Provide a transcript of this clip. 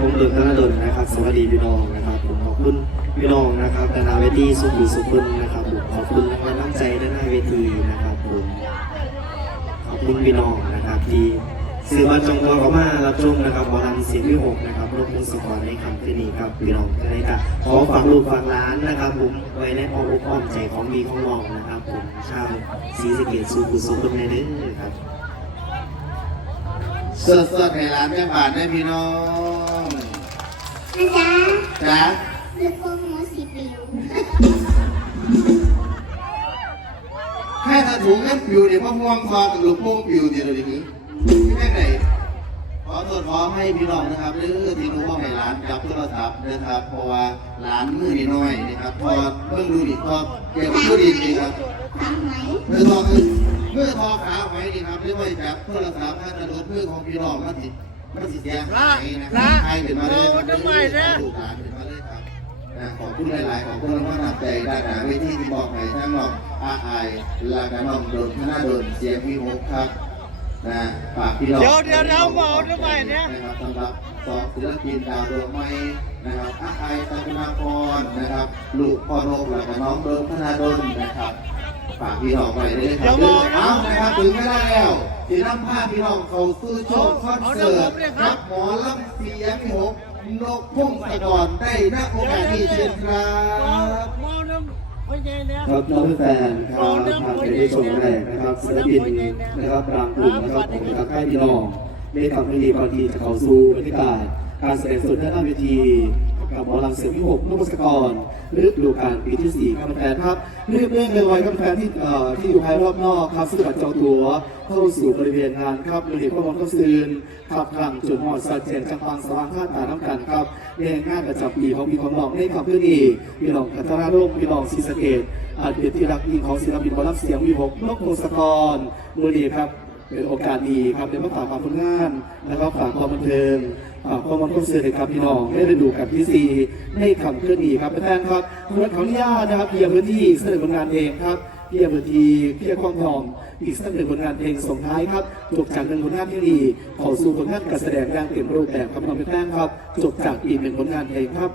ผมเบิกธนดลนะครับ สวัสดีพี่น้องนะครับ ผมขอบคุณพี่น้องนะครับคณะเวทีสุขุสุขุนนะครับผมขอบคุณรางวัลน้ำใจด้านหน้าเวทีนะครับผมขอบคุณพี่น้องนะครับที่สื่อมาจงตัวเขามารับชมนะครับหมอลำเสียงที่หกนะครับรบกวนสปอร์ในคำที่นี้ครับพี่น้องในกะขอฝากลูกฝากหล้านนะครับ ผมไว้ในอ้อมอกอ้อมใจของมีของน้องนะครับ ผมชาวศรีสะเกษสุขุสุขุนในเด้อครับ สดสดๆให้ร้านแม่บาทได้พี่น้องนะจ๊ะจ้าลือกพวกหมูสีปิวแค่ถ้าถุงเงินปิวเดี๋ยวพ่อม่วงคอกับลูกโป่งปิวเดี๋ยวเราดีคือที่แม่ไหนขอโทษขอให้พี่น้องนะครับเรื่อที่รู้ว่าให้ร้านจับโทรศัพท์นะครับเพราะว่าร้านมือนี่น้อยนะครับพอเพิ่งดูดิพอเกี่ยวกับผู้ดีจริงครับทำไหมเมื่อทอคือ เมื่อทอขาไว้นี่ครับเรียกว่าจับโทรศัพท์ถ้าจะลดมือของพี่น้องมันสิมันสิเสียหายนะครับให้เป็นมาเลยครับลูกหลานเป็นมาเลยครับนะขอบคุณหลายๆ ขอบคุณรางวัลนำใจด้านหน้าเวทีที่บอกให้ทั้งน้องอาอายลากาน้องโดนธนาโดนเสียงวิหกครับนะฝากพี่น้องเดี๋ยวเดี๋ยวเดี๋ยวบอกทำไมเนี่ยนะครับสำหรับสองศิลปินดาวดวงไม้นะครับอาอายตะกุณาพรนะครับ ลูกพ่อโนกลากาน้องโดนธนาโดนนะครับ ฝากพี่น้องไว้ด้วยคเดี๋รัยบวบอกนะเอานะครับถึงไม่ได้แล้วที่นำพาพี่น้องเข้าสู่ชมคอนเสิร์ตเอาเดี๋ยวผมเนี่ยครักับบหมอลำเสียงหกนกพุ่งสะกอนได้นักโอกาสที่เชิญครับมองน้ำไม่ใช่เนี่ยครับน้องแฟนครับทางเป็นที่ชมแรกนะครับศิลปินนะครับรางกลุ่มนะครับของทางค่ายพี่น้องได้ทำให้ดีก่อนที่จะเข้าสู่บรรยากาศการแสดงสดด้านหน้าเวที กับหมอลำเสียงที่หกนุกสกรฤดูกาลปีที่สี่ครับแฟนครับเรียบเร่งเลยไว้ครับแฟนที่ที่อยู่ภายรอบนอกครับซื้อบัตรจองตั๋วเข้าสู่บริเวณงานครับบริเวณข้อมูลข้อซื้อขับกลางจุดหอดสัดเจนจังฟังสว่างท่าตาน้ำกันครับในงานประจำปีของปีของน้องในคำเพื่อนี้พี่น้องกัทราโลกพี่น้องศรีสะเกดอาจเป็นที่รักยิ่งของศิลปินบอลำเสียงวีหกนกพงศกรมือดีครับ เป็นโอกาสดีครับเดี๋ยวมาฝากความผลงานแล้วก็ฝากความบันเทิงฝากความมันคอนเสิร์ตครับพี่น้องได้ดูกับพี่ซีในคำเคลื่อนดีครับแฟนครับขอขออนุญาตนะครับเพียงพื้นที่เสนอผลงานเพลงครับเพียงพื้นที่เพียงคลองทองอีกสักหนึ่งผลงานเพลงส่งท้ายครับจบจากหนึ่งผลงานที่ดีเข้าสู่ผลงานการแสดงอย่างเต็มรูปแบบครับน้องแฟนครับจบจากอีกหนึ่งผลงานเพลงครับ